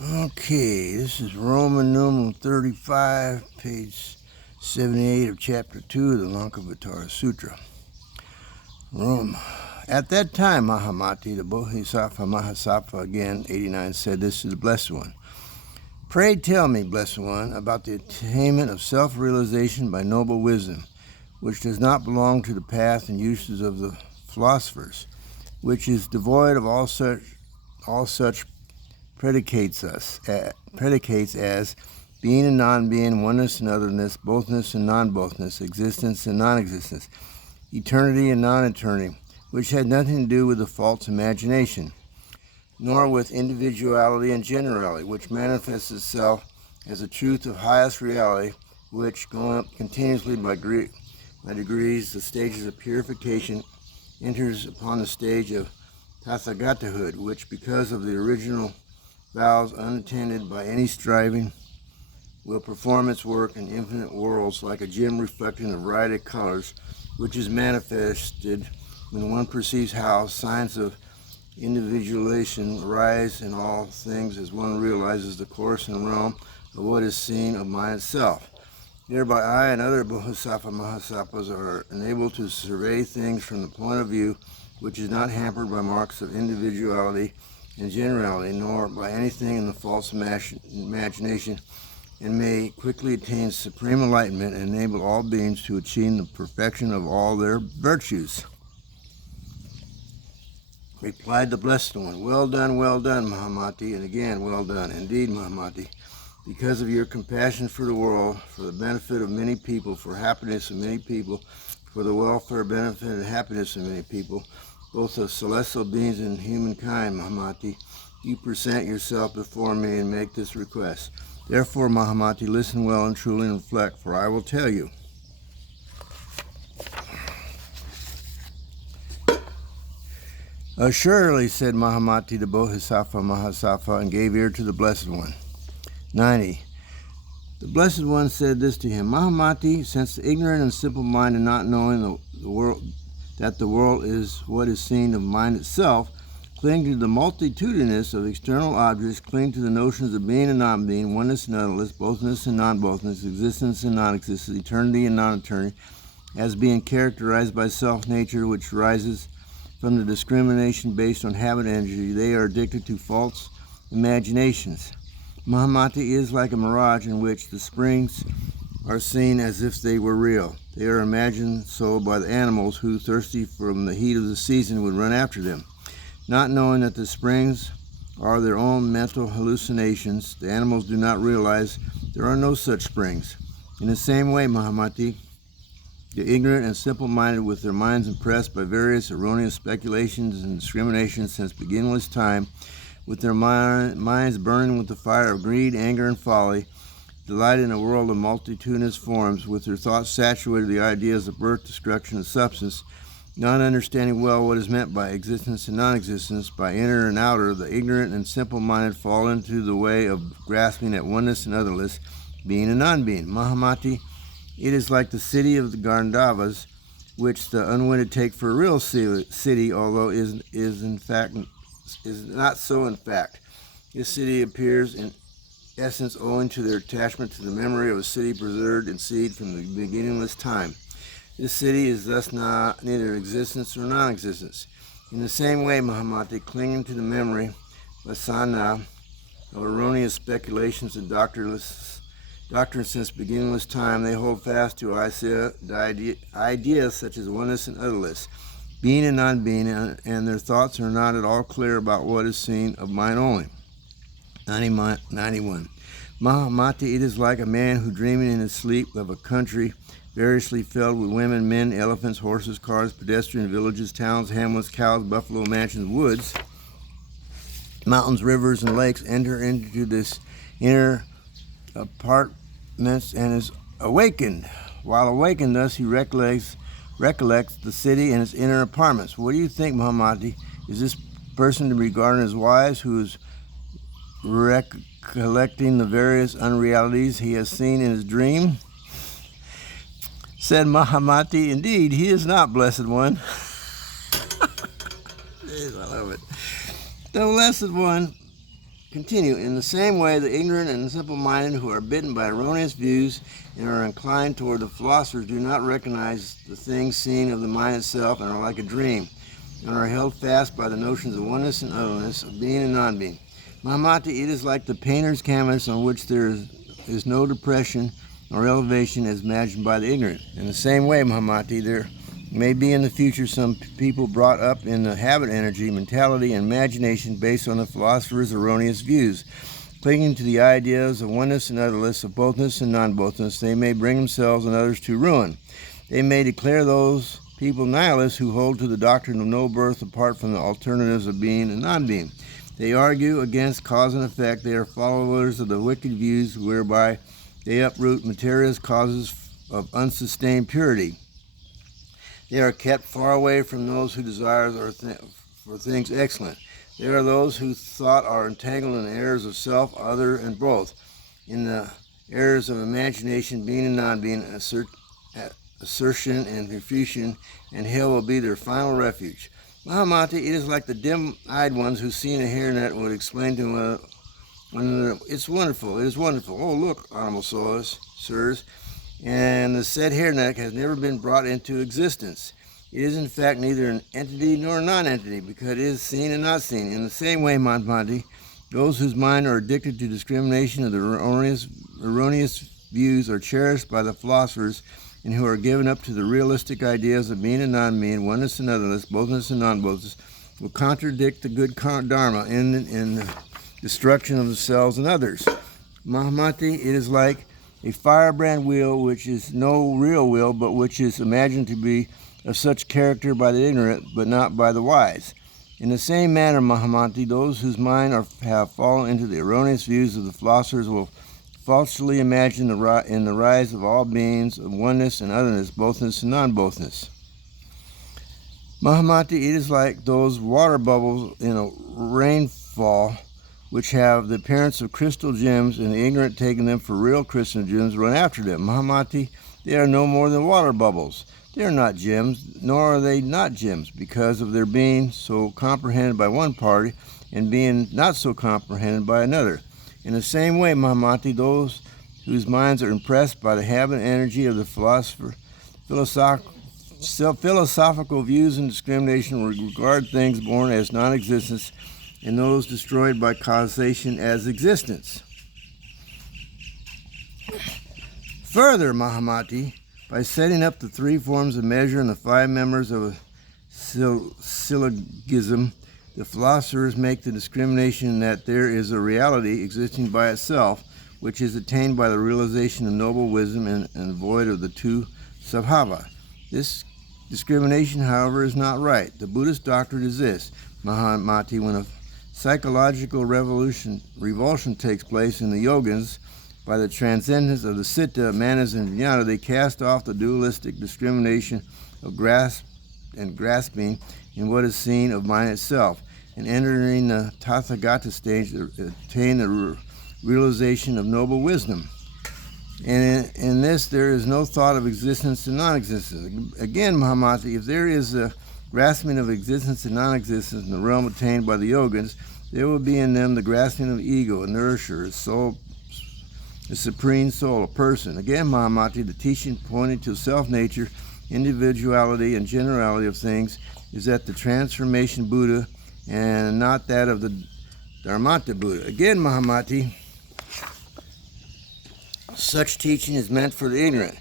Okay, this is Roman numeral 35, page 78 of chapter 2 of the Lankavatara Sutra. Rome. At that time, Mahamati, the Bodhisattva Mahasattva, again, 89, said this to the Blessed One. Pray tell me, Blessed One, about the attainment of self-realization by noble wisdom, which does not belong to the path and uses of the philosophers, which is devoid of all such predicates as being and non-being, oneness and otherness, bothness and non-bothness, existence and non-existence, eternity and non-eternity, which had nothing to do with the false imagination, nor with individuality and generality, which manifests itself as a truth of highest reality, which, going up continuously by degrees, the stages of purification, enters upon the stage of Tathagatahood, which, because of the original vows unattended by any striving, will perform its work in infinite worlds like a gem reflecting a variety of colors, which is manifested when one perceives how signs of individuation arise in all things as one realizes the course and realm of what is seen of mind itself. Thereby I and other Bodhisattva Mahasattvas are enabled to survey things from the point of view which is not hampered by marks of individuality and generality, nor by anything in the false imagination, and may quickly attain supreme enlightenment and enable all beings to achieve the perfection of all their virtues. Replied the Blessed One, well done, Mahamati, and again, well done, indeed, Mahamati. Because of your compassion for the world, for the benefit of many people, for happiness of many people, for the welfare, benefit, and happiness of many people, both of celestial beings and humankind, Mahamati, you present yourself before me and make this request. Therefore, Mahamati, listen well and truly reflect, for I will tell you. Surely, said Mahamati, the Bodhisattva Mahasattva, and gave ear to the Blessed One. 90. The Blessed One said this to him, Mahamati, since the ignorant and simple mind and not knowing the world, that the world is what is seen of mind itself, cling to the multitudinous of external objects, cling to the notions of being and non-being, oneness and otherness, bothness and non-bothness, existence and non-existence, eternity and non-eternity, as being characterized by self-nature, which rises from the discrimination based on habit energy. They are addicted to false imaginations. Mahamati is like a mirage in which the springs are seen as if they were real. They are imagined so by the animals who, thirsty from the heat of the season, would run after them. Not knowing that the springs are their own mental hallucinations, the animals do not realize there are no such springs. In the same way, Mahamati, the ignorant and simple-minded, with their minds impressed by various erroneous speculations and discriminations since beginningless time, with their minds burning with the fire of greed, anger, and folly, delight in a world of multitudinous forms, with their thoughts saturated with the ideas of birth, destruction, and substance, not understanding well what is meant by existence and non-existence, by inner and outer, the ignorant and simple-minded fall into the way of grasping at oneness and otherness, being and non-being. Mahamati, it is like the city of the Gandharvas, which the unwitting take for a real city, although is not so in fact. This city appears in essence owing to their attachment to the memory of a city preserved in seed from the beginningless time. This city is thus neither existence nor non-existence. In the same way, Mahamati, clinging to the memory, vasana, of erroneous speculations and doctrines since beginningless time, they hold fast to ideas such as oneness and otherness, being and non-being, and their thoughts are not at all clear about what is seen of mind only. 91. Mahamati, it is like a man who, dreaming in his sleep of a country variously filled with women, men, elephants, horses, cars, pedestrian villages, towns, hamlets, cows, buffalo, mansions, woods, mountains, rivers, and lakes, enter into this inner apartments and is awakened. While awakened thus, he recollects the city and its inner apartments. What do you think, Mahamati? Is this person to be regarded as wise, who is recollecting the various unrealities he has seen in his dream? Said Mahamati, indeed, he is not, Blessed One. I love it. The Blessed One Continue. In the same way, the ignorant and simple-minded who are bitten by erroneous views and are inclined toward the philosophers do not recognize the things seen of the mind itself and are like a dream, and are held fast by the notions of oneness and otherness, of being and non-being. Mahamati, it is like the painter's canvas on which there is no depression or elevation as imagined by the ignorant. In the same way, Mahamati, there may be in the future some people brought up in the habit energy, mentality, and imagination based on the philosopher's erroneous views. Clinging to the ideas of oneness and otherness, of bothness and non-bothness, they may bring themselves and others to ruin. They may declare those people nihilists who hold to the doctrine of no birth apart from the alternatives of being and non-being. They argue against cause and effect. They are followers of the wicked views whereby they uproot materialist causes of unsustained purity. They are kept far away from those who desire for things excellent. They are those whose thought are entangled in the errors of self, other, and both, in the errors of imagination, being and non-being, assertion and confusion, and hell will be their final refuge. Mahamati, it is like the dim-eyed ones who see in a hairnet would explain to one, it's wonderful, it is wonderful. Oh, look, honorable sirs, and the said hairnet has never been brought into existence. It is in fact neither an entity nor a non-entity, because it is seen and not seen. In the same way, Mahamati, those whose mind are addicted to discrimination of the erroneous views are cherished by the philosophers, and who are given up to the realistic ideas of being and non-being, oneness and otherness, bothness and non-bothness, will contradict the good dharma in the destruction of themselves and others. Mahamati, it is like a firebrand wheel, which is no real wheel, but which is imagined to be of such character by the ignorant, but not by the wise. In the same manner, Mahamati, those whose mind have fallen into the erroneous views of the philosophers will falsely imagine in the rise of all beings of oneness and otherness, bothness and non-bothness. Mahamati, it is like those water bubbles in a rainfall which have the appearance of crystal gems, and the ignorant, taking them for real crystal gems, run after them. Mahamati, they are no more than water bubbles. They are not gems, nor are they not gems, because of their being so comprehended by one party and being not so comprehended by another. In the same way, Mahamati, those whose minds are impressed by the habit energy of the philosophical views and discrimination will regard things born as non-existence and those destroyed by causation as existence. Further, Mahamati, by setting up the three forms of measure and the five members of a syllogism, the philosophers make the discrimination that there is a reality existing by itself, which is attained by the realization of noble wisdom and void of the two sabhava. This discrimination, however, is not right. The Buddhist doctrine is this: Mahamati, when a psychological revulsion takes place in the yogins, by the transcendence of the citta, manas, and jnana, they cast off the dualistic discrimination of grasping in what is seen of mind itself, and entering the Tathagata stage, attain the realization of noble wisdom. And in this, there is no thought of existence and non-existence. Again, Mahamati, if there is a grasping of existence and non-existence in the realm attained by the yogins, there will be in them the grasping of ego, a nourisher, a soul, a supreme soul, a person. Again, Mahamati, the teaching pointing to self-nature, individuality, and generality of things is that the transformation Buddha and not that of the Dharmata Buddha. Again, Mahamati, such teaching is meant for the ignorant,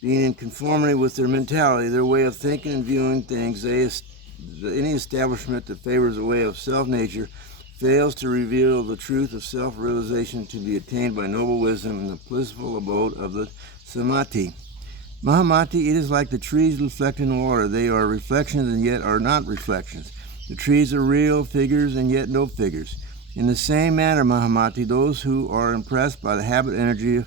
being in conformity with their mentality, their way of thinking and viewing things. Any establishment that favors a way of self-nature fails to reveal the truth of self-realization to be attained by noble wisdom in the blissful abode of the samadhi. Mahamati, it is like the trees reflecting the water. They are reflections and yet are not reflections. The trees are real figures and yet no figures. In the same manner, Mahamati, those who are impressed by the habit energy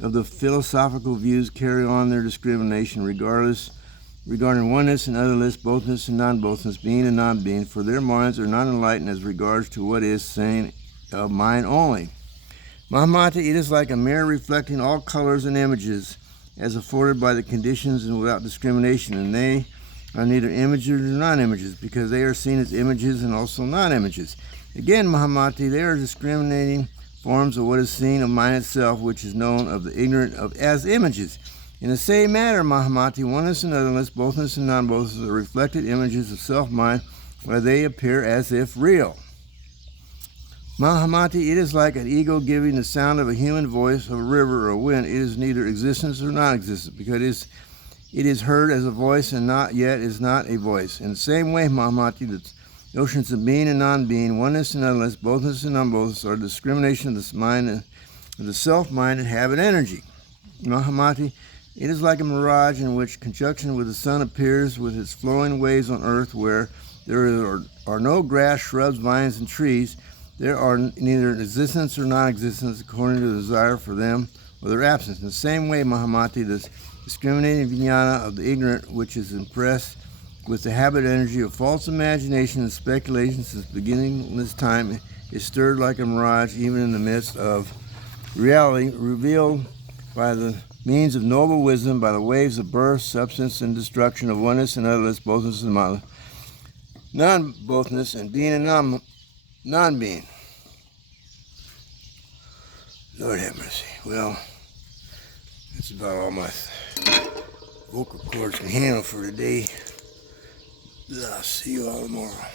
of the philosophical views carry on their discrimination regarding oneness and otherness, bothness and non-bothness, being and non-being, for their minds are not enlightened as regards to what is saying of mind only. Mahamati, it is like a mirror reflecting all colors and images as afforded by the conditions and without discrimination, and they are neither images nor non-images, because they are seen as images and also non-images. Again, Mahamati, they are discriminating forms of what is seen of mind itself, which is known of the ignorant as images. In the same manner, Mahamati, oneness and otherness, bothness and non-bothness are reflected images of self-mind, where they appear as if real. Mahamati, it is like an ego giving the sound of a human voice, of a river or a wind. It is neither existence or non-existence, because it is heard as a voice and not yet is not a voice. In the same way, Mahamati, the notions of being and non-being, oneness and otherness, bothness and non-bothness are discrimination of the mind, of the self-mind and habit energy. Mahamati, it is like a mirage in which conjunction with the sun appears with its flowing waves on earth, where there are no grass, shrubs, vines, and trees. There are neither existence or non-existence according to the desire for them or their absence. In the same way, Mahamati, this discriminating vijnana of the ignorant, which is impressed with the habit energy of false imagination and speculation since beginningless time, is stirred like a mirage even in the midst of reality, revealed by the means of noble wisdom, by the waves of birth, substance, and destruction, of oneness and otherness, bothness and non-bothness, and being and non-being. Lord have mercy. Well, that's about all my vocal cords can handle for today. I'll see you all tomorrow.